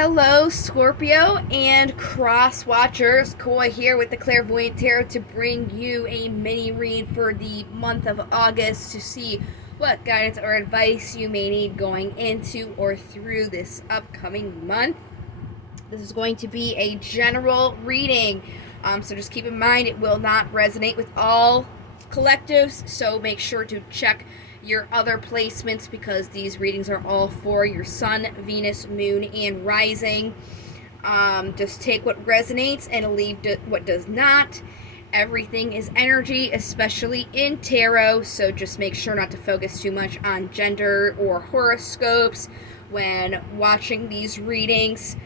Hello, Scorpio and cross watchers. Koi here with the Clairvoyant Tarot to bring you a mini read for the month of August to see what guidance or advice you may need going into or through this upcoming month. This is going to be a general reading, so just keep in mind it will not resonate with all collectives, so make sure to check your other placements because these readings are all for your sun, Venus, moon, and rising. Just take what resonates and leave what does not. Everything is energy, especially in tarot, so just make sure not to focus too much on gender or horoscopes when watching these readings.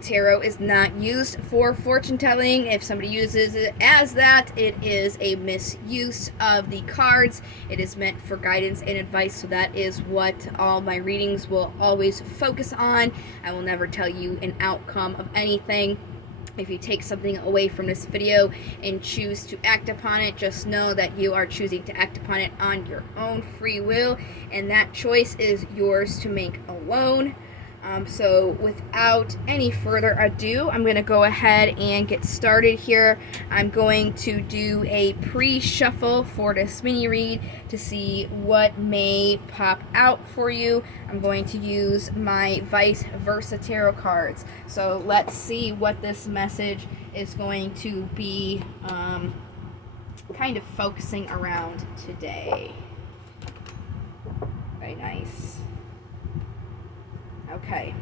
Tarot is not used for fortune telling. If somebody uses it as that, it is a misuse of the cards. It is meant for guidance and advice, so that is what all my readings will always focus on. I will never tell you an outcome of anything. If you take something away from this video and choose to act upon it, just know that you are choosing to act upon it on your own free will, and that choice is yours to make alone. So without any further ado, I'm going to go ahead and get started here. I'm going to do a pre-shuffle for this mini read to see what may pop out for you. I'm going to use my vice versa tarot cards. So let's see what this message is going to be kind of focusing around today. Very nice. Okay,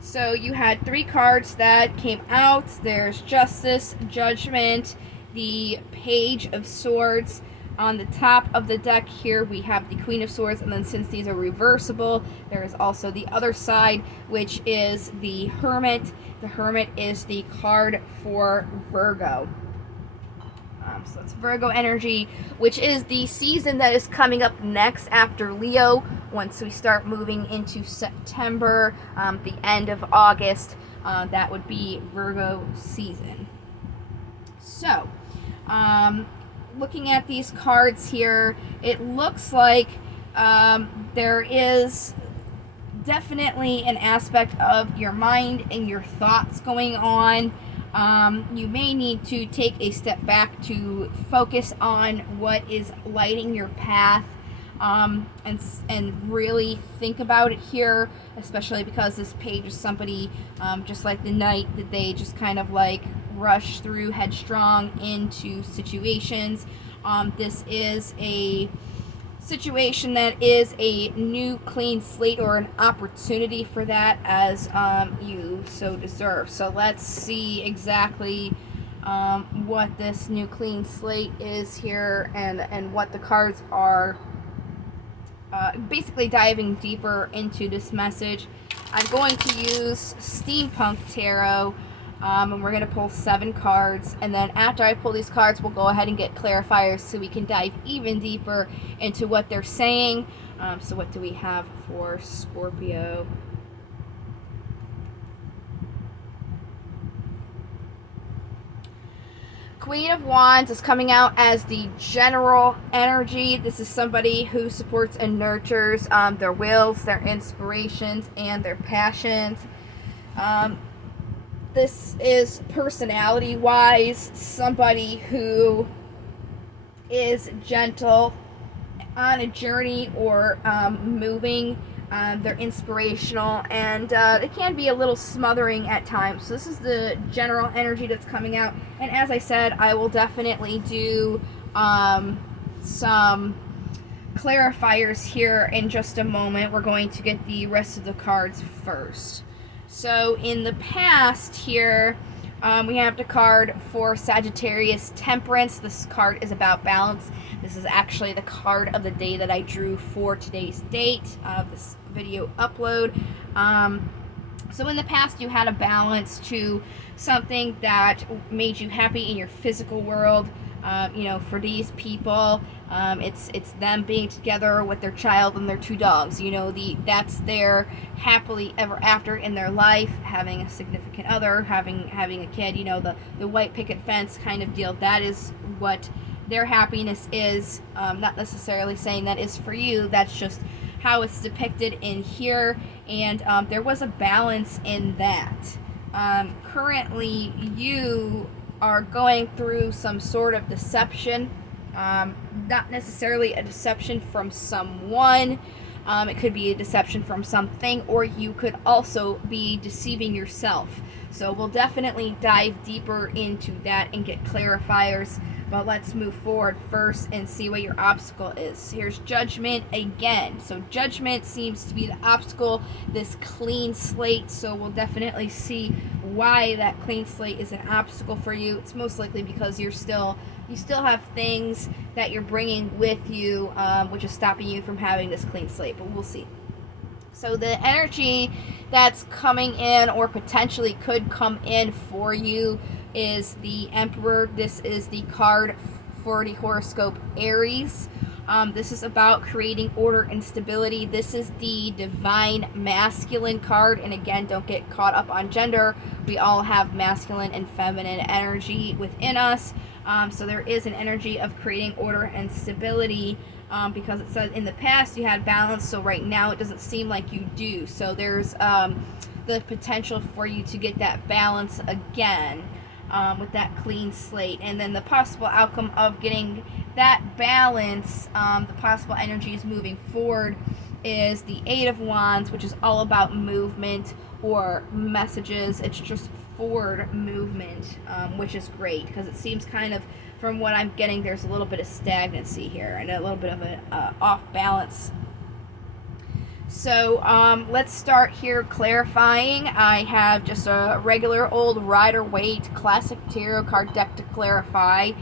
so you had three cards that came out. There's Justice, Judgment, the Page of Swords. On the top of the deck here we have the Queen of Swords, and then since these are reversible, there is also the other side, which is the Hermit. The Hermit is the card for Virgo. So it's Virgo energy, which is the season that is coming up next after Leo. Once we start moving into September, the end of August, that would be Virgo season. So, looking at these cards here, it looks like there is definitely an aspect of your mind and your thoughts going on. You may need to take a step back to focus on what is lighting your path, and really think about it here, especially because this page is somebody, just like the Knight, that they just kind of like rush through headstrong into situations. This is a situation that is a new clean slate, or an opportunity for that, as you so deserve. So let's see exactly what this new clean slate is here, and what the cards are basically diving deeper into this message. I'm going to use Steampunk Tarot, and we're going to pull 7 cards, and then after I pull these cards, we'll go ahead and get clarifiers so we can dive even deeper into what they're saying. So what do we have for Scorpio? Queen of Wands is coming out as the general energy. This is somebody who supports and nurtures their wills, their inspirations, and their passions. This is personality-wise somebody who is gentle on a journey, or moving. They're inspirational, and it can be a little smothering at times. So this is the general energy that's coming out. And as I said, I will definitely do some clarifiers here in just a moment. We're going to get the rest of the cards first. So in the past here, we have the card for Sagittarius, Temperance. This card is about balance. This is actually the card of the day that I drew for today's date of this video upload. So in the past, you had a balance to something that made you happy in your physical world. You know, for these people, it's them being together with their child and their 2 dogs. You know, that's their happily ever after in their life, having a significant other, having a kid. You know, the white picket fence kind of deal. That is what their happiness is. Not necessarily saying that is for you. That's just how it's depicted in here, and there was a balance in that. Currently, you are going through some sort of deception, not necessarily a deception from someone. It could be a deception from something, or you could also be deceiving yourself. So we'll definitely dive deeper into that and get clarifiers. But let's move forward first and see what your obstacle is. Here's Judgment again. So Judgment seems to be the obstacle, this clean slate. So we'll definitely see why that clean slate is an obstacle for you. It's most likely because you still have things that you're bringing with you, which is stopping you from having this clean slate. But we'll see. So the energy that's coming in, or potentially could come in for you, is the Emperor. This is the card for the horoscope Aries. This is about creating order and stability. This is the divine masculine card. And again, don't get caught up on gender. We all have masculine and feminine energy within us. So there is an energy of creating order and stability, because it says in the past you had balance, so right now it doesn't seem like you do. So there's the potential for you to get that balance again, with that clean slate. And then the possible outcome of getting that balance, the possible energies moving forward, is the Eight of Wands, which is all about movement or messages. It's just forward movement, which is great, because it seems kind of, from what I'm getting, there's a little bit of stagnancy here and a little bit of an off balance. So let's start here clarifying. I have just a regular old Rider-Waite classic tarot card deck to clarify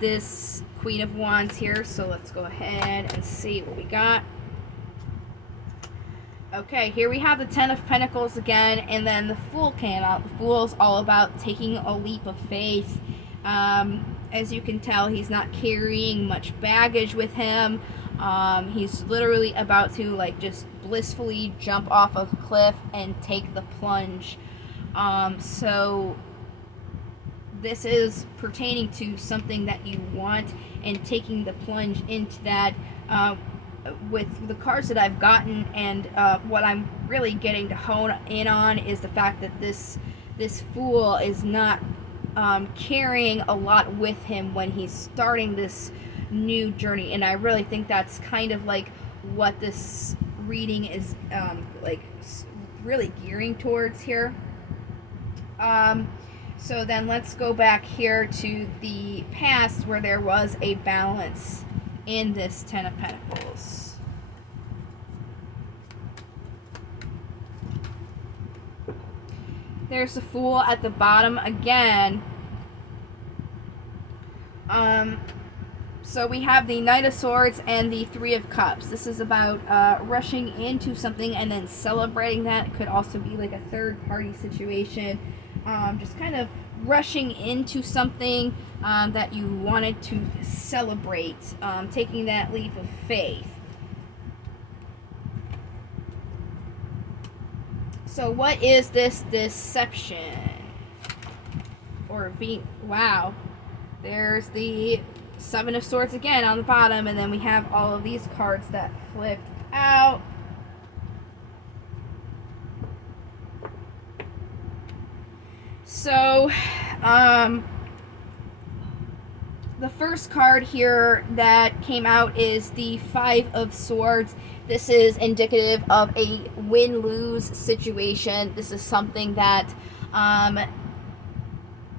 this Queen of Wands here. So let's go ahead and see what we got. Okay, here we have the Ten of Pentacles again, and then the Fool came out. The Fool is all about taking a leap of faith. As you can tell, he's not carrying much baggage with him. He's literally about to, like, just blissfully jump off of a cliff and take the plunge. So this is pertaining to something that you want and taking the plunge into that. With the cards that I've gotten, and what I'm really getting to hone in on, is the fact that this Fool is not carrying a lot with him when he's starting this new journey. And I really think that's kind of like what this reading is like really gearing towards here. So then let's go back here to the past, where there was a balance in this Ten of Pentacles. There's the Fool at the bottom again. So we have the Knight of Swords and the Three of Cups. This is about rushing into something and then celebrating that. It could also be like a third party situation. Just kind of rushing into something that you wanted to celebrate, taking that leap of faith. So what is this deception? Or being, wow, there's the Seven of Swords again on the bottom, and then we have all of these cards that flipped out. So, the first card here that came out is the Five of Swords. This is indicative of a win-lose situation. This is something that,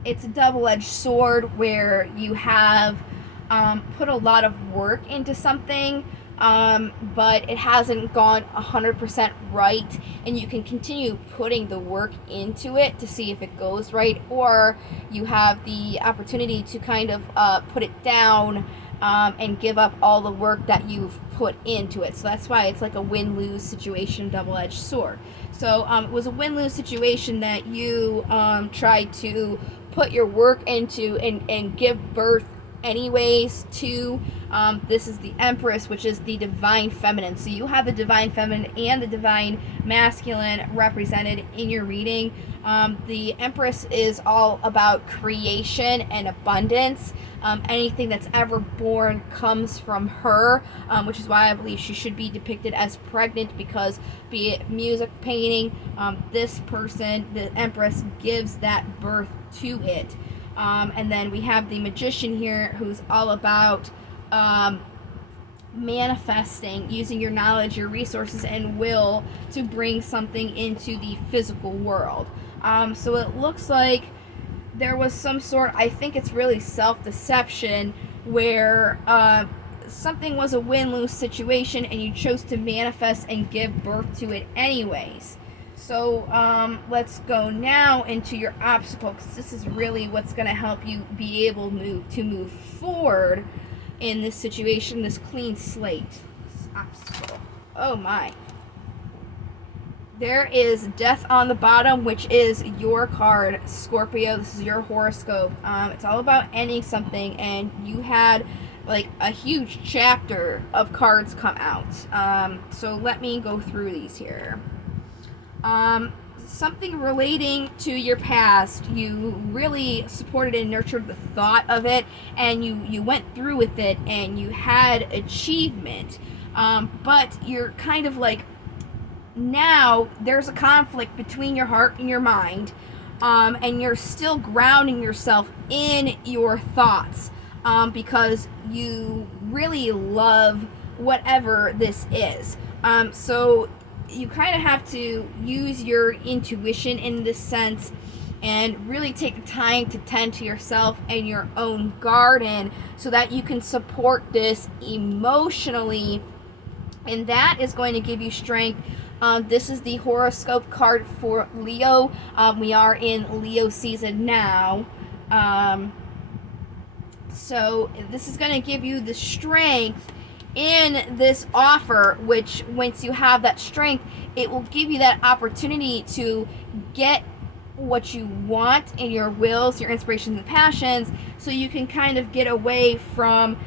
it's a double-edged sword, where you have put a lot of work into something, but it hasn't gone 100% right, and you can continue putting the work into it to see if it goes right, or you have the opportunity to kind of put it down and give up all the work that you've put into it. So that's why it's like a win-lose situation, double-edged sword. So it was a win-lose situation that you tried to put your work into and give birth anyways, too. This is the Empress, which is the divine feminine. So you have the divine feminine and the divine masculine represented in your reading. The Empress is all about creation and abundance. Anything that's ever born comes from her, which is why I believe she should be depicted as pregnant, because be it music, painting, this person, the Empress, gives that birth to it. And then we have the Magician here, who's all about manifesting, using your knowledge, your resources, and will to bring something into the physical world. So it looks like there was some sort, I think it's really self-deception, where something was a win-lose situation and you chose to manifest and give birth to it anyways. So let's go now into your obstacle, because this is really what's going to help you be able to move forward in this situation, this clean slate. This obstacle. Oh my. There is Death on the bottom, which is your card, Scorpio. This is your horoscope. It's all about ending something, and you had like a huge chapter of cards come out. So let me go through these here. Something relating to your past, you really supported and nurtured the thought of it, and you went through with it, and you had achievement, but you're kind of like, now there's a conflict between your heart and your mind, and you're still grounding yourself in your thoughts, because you really love whatever this is. So you kind of have to use your intuition in this sense and really take the time to tend to yourself and your own garden so that you can support this emotionally, and that is going to give you strength. This is the horoscope card for Leo. We are in Leo season now. So this is going to give you the strength in this offer, which once you have that strength, it will give you that opportunity to get what you want in your wills, your inspirations and passions, so you can kind of get away from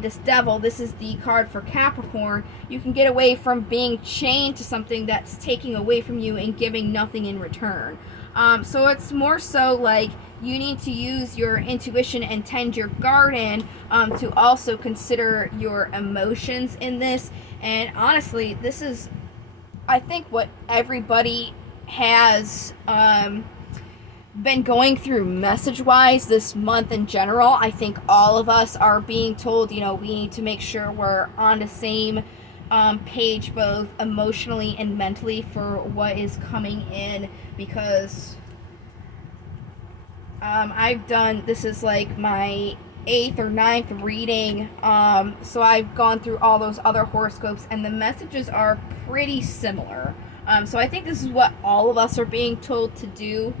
this devil. This is the card for Capricorn. You can get away from being chained to something that's taking away from you and giving nothing in return. So it's more so like you need to use your intuition and tend your garden, to also consider your emotions in this. And honestly, this is, I think, what everybody has been going through message-wise this month in general. I think all of us are being told, we need to make sure we're on the same page, both emotionally and mentally, for what is coming in, because this is like my 8th or 9th reading, so I've gone through all those other horoscopes, and the messages are pretty similar. So I think this is what all of us are being told to do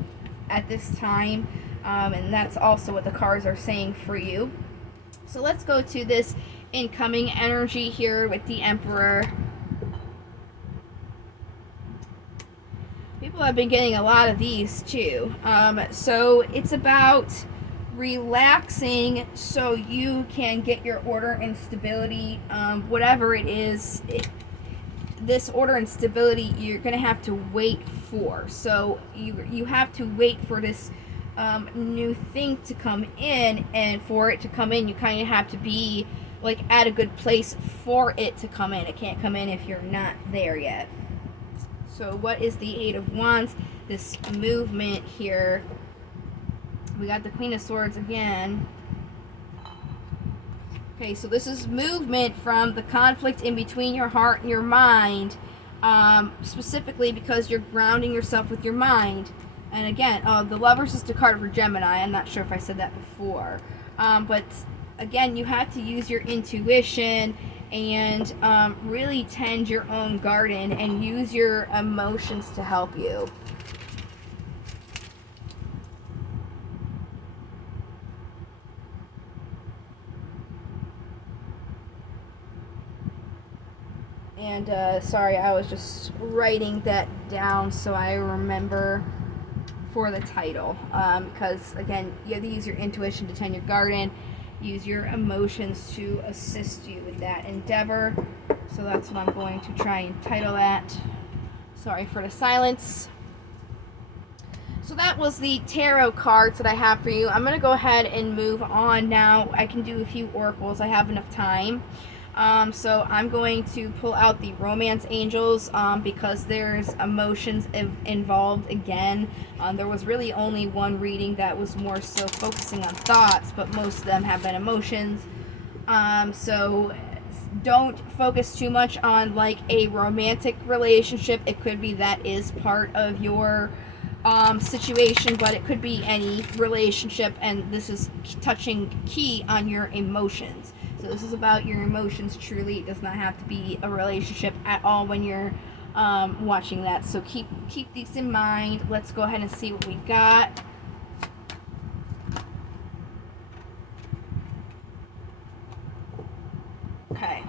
at this time, and that's also what the cards are saying for you. So let's go to this incoming energy here with the Emperor. People have been getting a lot of these too. So it's about relaxing so you can get your order and stability, whatever it is. This order and stability you're going to have to wait for. So you have to wait for this new thing to come in, and for it to come in, you kind of have to be like at a good place for it to come in. It can't come in if you're not there yet. So what is the Eight of Wands? This movement here. We got the Queen of Swords again. Okay, so this is movement from the conflict in between your heart and your mind, specifically because you're grounding yourself with your mind. And again, the Lovers is the card for Gemini. I'm not sure if I said that before. But again, you have to use your intuition and really tend your own garden and use your emotions to help you. And sorry, I was just writing that down so I remember for the title, because again, you have to use your intuition to tend your garden, use your emotions to assist you in that endeavor. So that's what I'm going to try and title that. Sorry for the silence. So that was the tarot cards that I have for you. I'm going to go ahead and move on now. I can do a few oracles. I have enough time. So I'm going to pull out the romance angels because there's emotions involved again. There was really only one reading that was more so focusing on thoughts, but most of them have been emotions. So don't focus too much on like a romantic relationship. It could be that is part of your situation, but it could be any relationship, and this is touching key on your emotions. So this is about your emotions truly. It does not have to be a relationship at all when you're watching that. So keep these in mind. Let's go ahead and see what we got. Okay.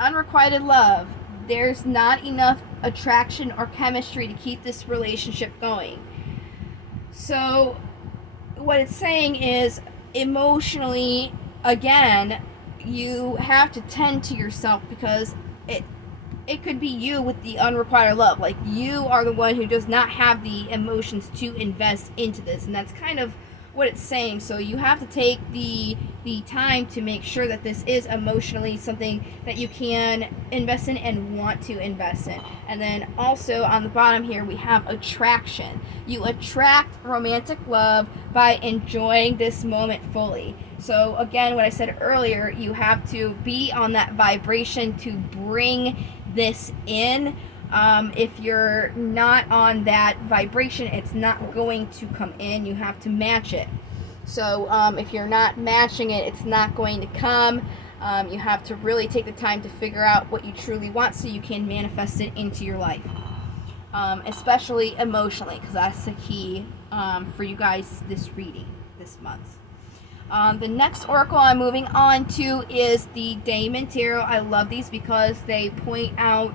Unrequited love. There's not enough attraction or chemistry to keep this relationship going. So what it's saying is, emotionally, again, you have to tend to yourself, because it could be you with the unrequited love. Like, you are the one who does not have the emotions to invest into this, and that's kind of what it's saying. So you have to take the time to make sure that this is emotionally something that you can invest in and want to invest in. And then also on the bottom here we have attraction. You attract romantic love by enjoying this moment fully. So again, what I said earlier, you have to be on that vibration to bring this in. If you're not on that vibration, it's not going to come in. You have to match it. So if you're not matching it, it's not going to come. You have to really take the time to figure out what you truly want so you can manifest it into your life. Especially emotionally, because that's the key for you guys this reading this month. The next oracle I'm moving on to is the Diamond Tarot. I love these because they point out,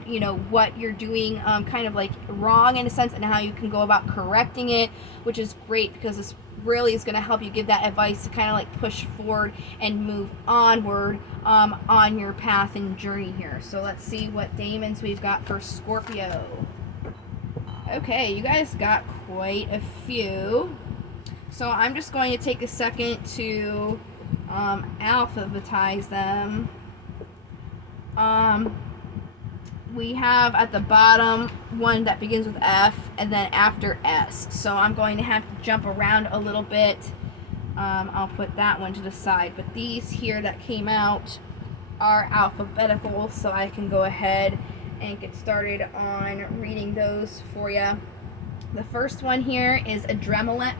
what you're doing kind of like wrong in a sense, and how you can go about correcting it, which is great because this really is going to help you give that advice to kind of like push forward and move onward on your path and journey here. So let's see what diamonds we've got for Scorpio. Okay, you guys got quite a few. So I'm just going to take a second to alphabetize them. We have at the bottom one that begins with F and then after S. So I'm going to have to jump around a little bit. I'll put that one to the side. But these here that came out are alphabetical, so I can go ahead and get started on reading those for you. The first one here is Adremelech.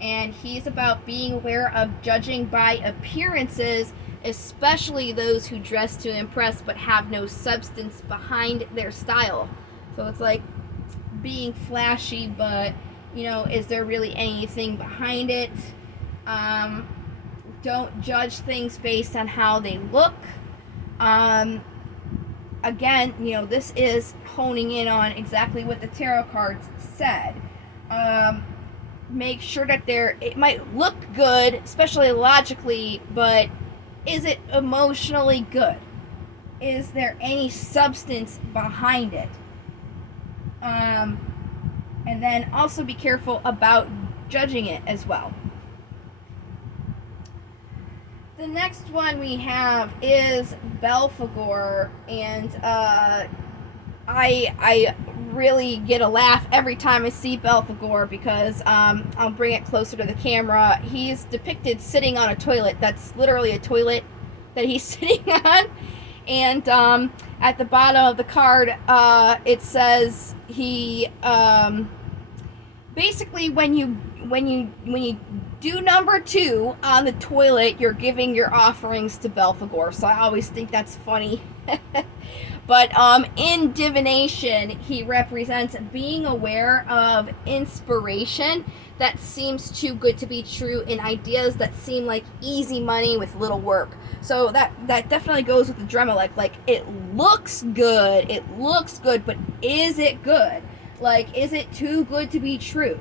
And he's about being aware of judging by appearances, especially those who dress to impress but have no substance behind their style. So it's like being flashy, but is there really anything behind it? Don't judge things based on how they look. Again, this is honing in on exactly what the tarot cards said. Make sure that it might look good, especially logically, but is it emotionally good? Is there any substance behind it? And then also be careful about judging it as well. The next one we have is Belphegor, and I really get a laugh every time I see Belphegor because I'll bring it closer to the camera. He's depicted sitting on a toilet. That's literally a toilet that he's sitting on. And at the bottom of the card, it says he basically when you do number 2 on the toilet, you're giving your offerings to Belphegor. So I always think that's funny. But in divination, he represents being aware of inspiration that seems too good to be true, in ideas that seem like easy money with little work. So that definitely goes with the Adremelech. Like, it looks good, but is it good? Like, is it too good to be true?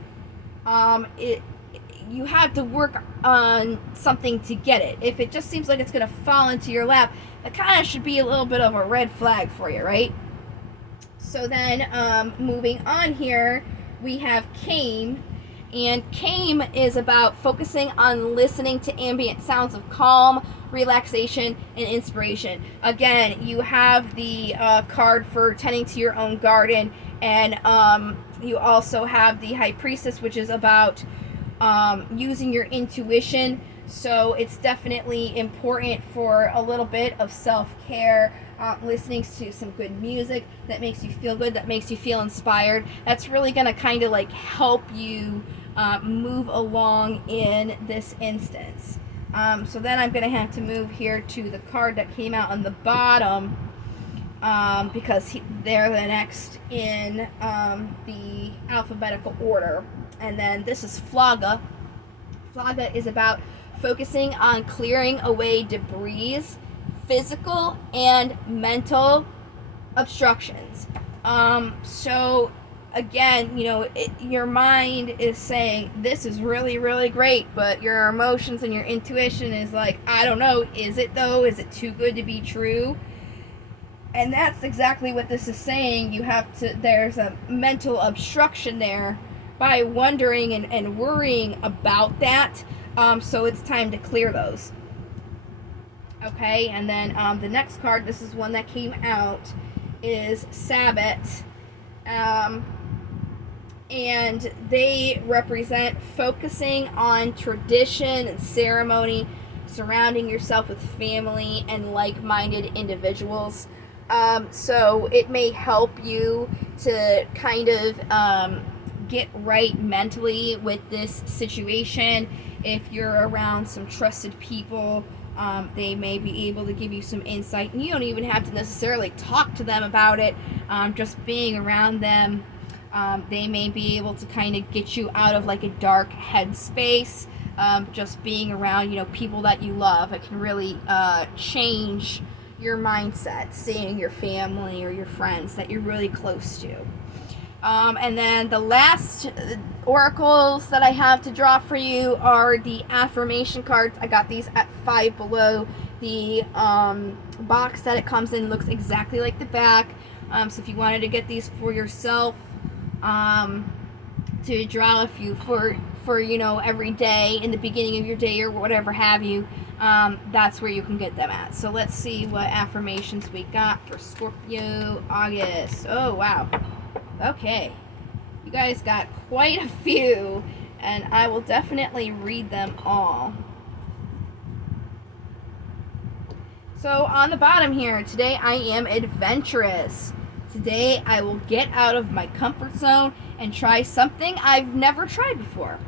you have to work on something to get it. If it just seems like it's going to fall into your lap, that kind of should be a little bit of a red flag for you, right? So then, moving on here, we have Came. And Came is about focusing on listening to ambient sounds of calm, relaxation, and inspiration. Again, you have the card for tending to your own garden, and you also have the High Priestess, which is about using your intuition. So it's definitely important for a little bit of self-care, listening to some good music that makes you feel good, that makes you feel inspired. That's really going to kind of like help you move along in this instance. So then I'm going to have to move here to the card that came out on the bottom, because they're the next in the alphabetical order. And then this is Flaga. Flaga is about focusing on clearing away debris, physical and mental obstructions. So again, your mind is saying this is really, really great, but your emotions and your intuition is like, I don't know, is it though? Is it too good to be true? And that's exactly what this is saying. There's a mental obstruction there by wondering and worrying about that. So it's time to clear those. Okay, and then the next card, this is one that came out, is Sabbath. And they represent focusing on tradition and ceremony, surrounding yourself with family and like-minded individuals. So it may help you to kind of get right mentally with this situation. If you're around some trusted people, they may be able to give you some insight, and you don't even have to necessarily talk to them about it. Just being around them, they may be able to kind of get you out of like a dark headspace. Just being around, people that you love, it can really change your mindset. Seeing your family or your friends that you're really close to. And then the last oracles that I have to draw for you are the affirmation cards. I got these at Five Below. The box that it comes in looks exactly like the back. So if you wanted to get these for yourself, to draw a few for every day in the beginning of your day or whatever have you, that's where you can get them at. So let's see what affirmations we got for Scorpio August. Oh wow. Okay, you guys got quite a few, and I will definitely read them all. So on the bottom here, today I am adventurous. Today I will get out of my comfort zone and try something I've never tried before.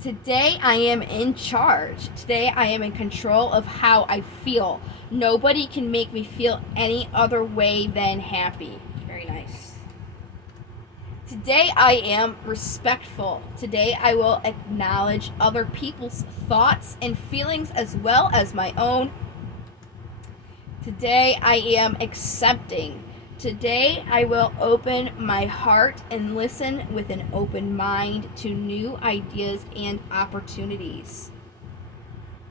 Today I am in charge. Today I am in control of how I feel. Nobody can make me feel any other way than happy. Very nice. Today I am respectful. Today I will acknowledge other people's thoughts and feelings as well as my own. Today I am accepting. Today I will open my heart and listen with an open mind to new ideas and opportunities.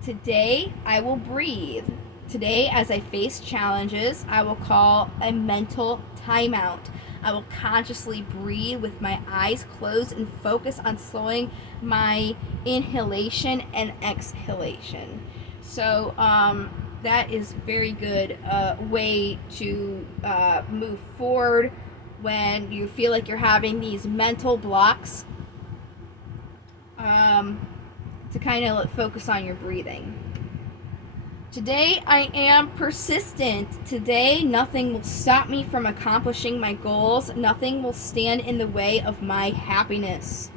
Today I will breathe. Today, as I face challenges, I will call a mental timeout. I will consciously breathe with my eyes closed and focus on slowing my inhalation and exhalation. So that is very good way to move forward when you feel like you're having these mental blocks, to kind of focus on your breathing. Today I am persistent. Today nothing will stop me from accomplishing my goals. Nothing will stand in the way of my happiness.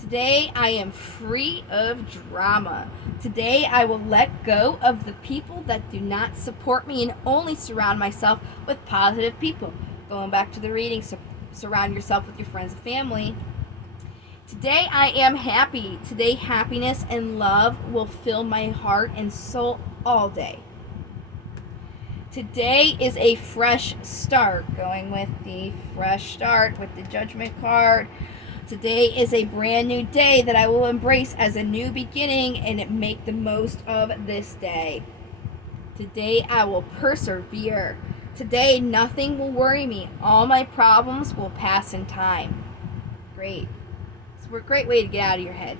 Today I am free of drama. Today I will let go of the people that do not support me and only surround myself with positive people. Going back to the reading, surround yourself with your friends and family. Today I am happy. Today happiness and love will fill my heart and soul all day. Today is a fresh start. Going with the fresh start with the Judgment card. Today is a brand new day that I will embrace as a new beginning and make the most of this day. Today I will persevere. Today nothing will worry me. All my problems will pass in time. Great. It's a great way to get out of your head.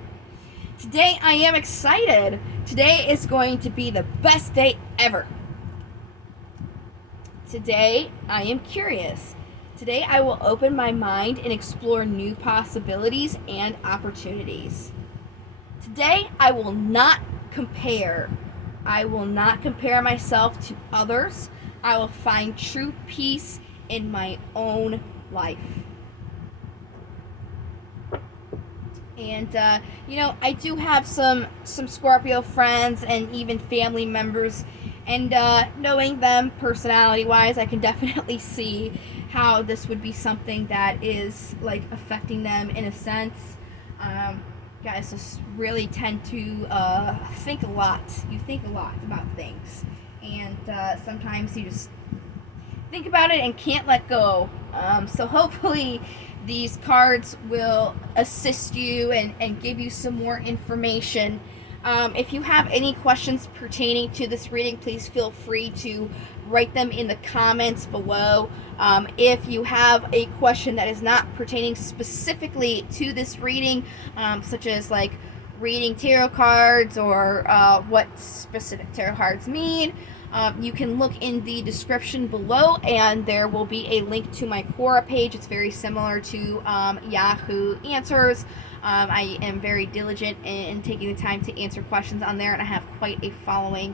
Today I am excited. Today is going to be the best day ever. Today I am curious. Today I will open my mind and explore new possibilities and opportunities. Today I will not compare. I will not compare myself to others. I will find true peace in my own life. And I do have some Scorpio friends and even family members, and knowing them personality wise, I can definitely see how this would be something that is like affecting them in a sense. Guys just really tend to think a lot. You think a lot about things, and sometimes you just think about it and can't let go. So hopefully these cards will assist you and give you some more information. If you have any questions pertaining to this reading, please feel free to write them in the comments below. If you have a question that is not pertaining specifically to this reading, such as like reading tarot cards or what specific tarot cards mean, you can look in the description below, and there will be a link to my Quora page. It's very similar to Yahoo Answers. I am very diligent in taking the time to answer questions on there, and I have quite a following.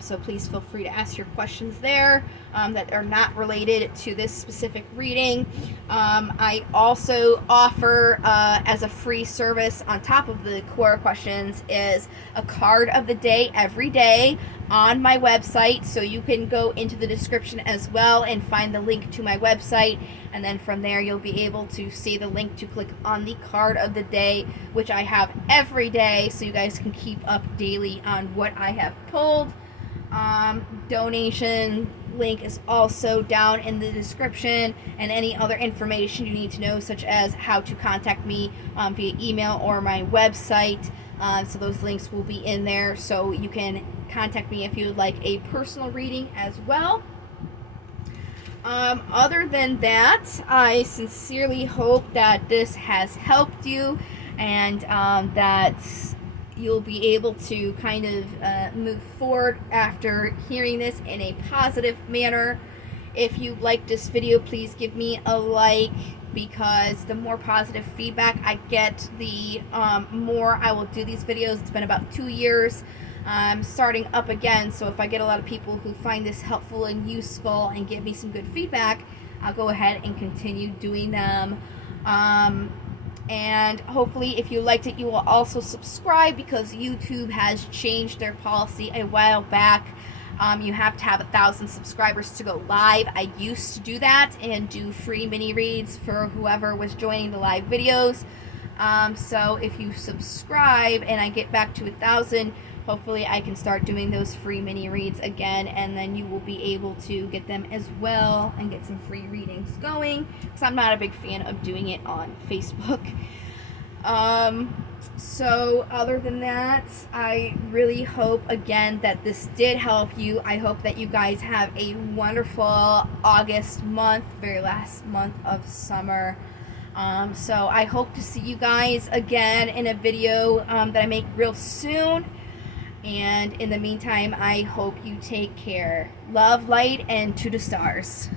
So please feel free to ask your questions there that are not related to this specific reading. I also offer as a free service on top of the Quora questions is a card of the day every day on my website, so you can go into the description as well and find the link to my website, and then from there you'll be able to see the link to click on the card of the day, which I have every day, so you guys can keep up daily on what I have pulled. Donation link is also down in the description, and any other information you need to know, such as how to contact me via email or my website. So those links will be in there, so you can contact me if you would like a personal reading as well. Other than that, I sincerely hope that this has helped you, and that you'll be able to kind of move forward after hearing this in a positive manner. If you like this video, please give me a like, because the more positive feedback I get, the more I will do these videos. It's been about 2 years starting up again, so if I get a lot of people who find this helpful and useful and give me some good feedback, I'll go ahead and continue doing them. And hopefully if you liked it, you will also subscribe, because YouTube has changed their policy a while back. You have to have 1,000 subscribers to go live. I used to do that and do free mini reads for whoever was joining the live videos. So if you subscribe and I get back to 1,000, hopefully I can start doing those free mini reads again, and then you will be able to get them as well and get some free readings going, because I'm not a big fan of doing it on Facebook. So other than that, I really hope again that this did help you. I hope that you guys have a wonderful August month, very last month of summer. So I hope to see you guys again in a video that I make real soon. And in the meantime, I hope you take care. Love, light, and to the stars.